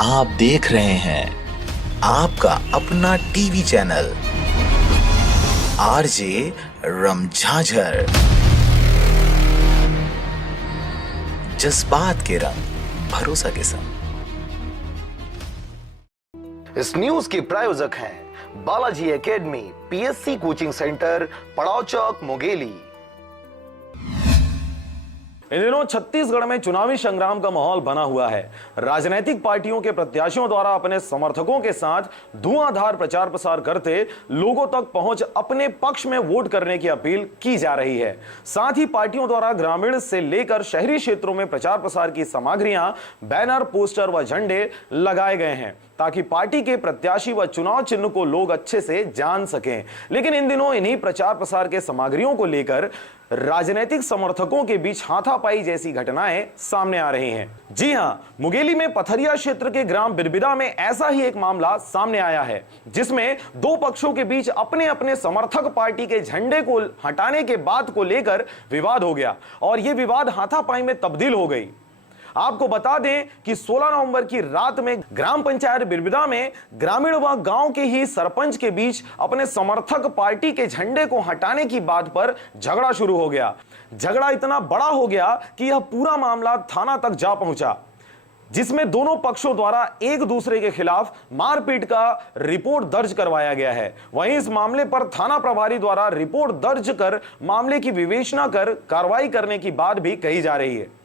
आप देख रहे हैं आपका अपना टीवी चैनल आरजे रमझाझर। जज्बात के रंग, भरोसा के संग। इस न्यूज के प्रायोजक हैं Balaji academy, PSC coaching centre, पड़ाव चौक, मुंगेली। इन दिनों छत्तीसगढ़ में चुनावी संग्राम का माहौल बना हुआ है। राजनीतिक पार्टियों के प्रत्याशियों द्वारा अपने समर्थकों के साथ धुआंधार प्रचार प्रसार करते लोगों तक पहुंच अपने पक्ष में वोट करने की अपील की जा रही है। साथ ही पार्टियों द्वारा ग्रामीण से लेकर शहरी क्षेत्रों में प्रचार प्रसार की सामग्रियां, बैनर, पोस्टर व झंडे लगाए गए हैं ताकि पार्टी के प्रत्याशी व चुनाव चिन्ह को लोग अच्छे से जान सकें। लेकिन इन दिनों इन्हीं प्रचार प्रसार के सामग्रियों को लेकर राजनीतिक समर्थकों के बीच हाथापाई जैसी घटनाएं सामने आ रही हैं। जी हां, मुंगेली में पथरिया क्षेत्र के ग्राम बिरबिदा में ऐसा ही एक मामला सामने आया है, जिसमें दो पक्षों के बीच अपने अपने समर्थक पार्टी के झंडे को हटाने के बात को लेकर विवाद हो गया और यह विवाद हाथापाई में तब्दील हो गई। आपको बता दें कि 16 नवंबर की रात में ग्राम पंचायत बिरबिदा में ग्रामीण व गांव के ही सरपंच के बीच अपने समर्थक पार्टी के झंडे को हटाने की बात पर झगड़ा शुरू हो गया। झगड़ा इतना बड़ा हो गया कि यह पूरा मामला थाना तक जा पहुंचा, जिसमें दोनों पक्षों द्वारा एक दूसरे के खिलाफ मारपीट का रिपोर्ट दर्ज करवाया गया है। वहीं इस मामले पर थाना प्रभारी द्वारा रिपोर्ट दर्ज कर मामले की विवेचना कर कार्रवाई करने की बात भी कही जा रही है।